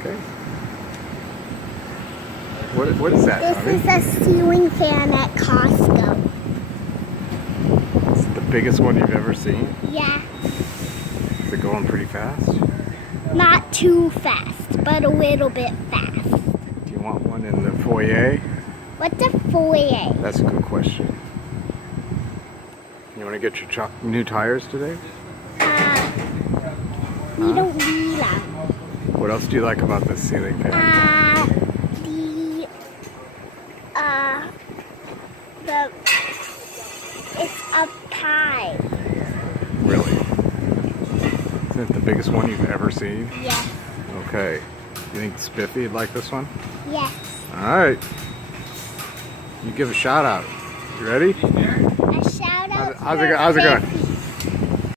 Okay. What is that, Tommy? This is a ceiling fan at COSTCO. Is it the biggest one you've ever seen? Yeah. Is it going pretty fast? Not too fast, but a little bit fast. Do you want one in the foyer? What's a foyer? That's a good question. You want to get your new tires today? We don't need them. What else do you like about this ceiling fan? It's up high. Really? Isn't it the biggest one you've ever seen? Yes. Okay. You think Spiffy'd like this one? Yes. Alright. You give a shout out. You ready? A shout out How's it going?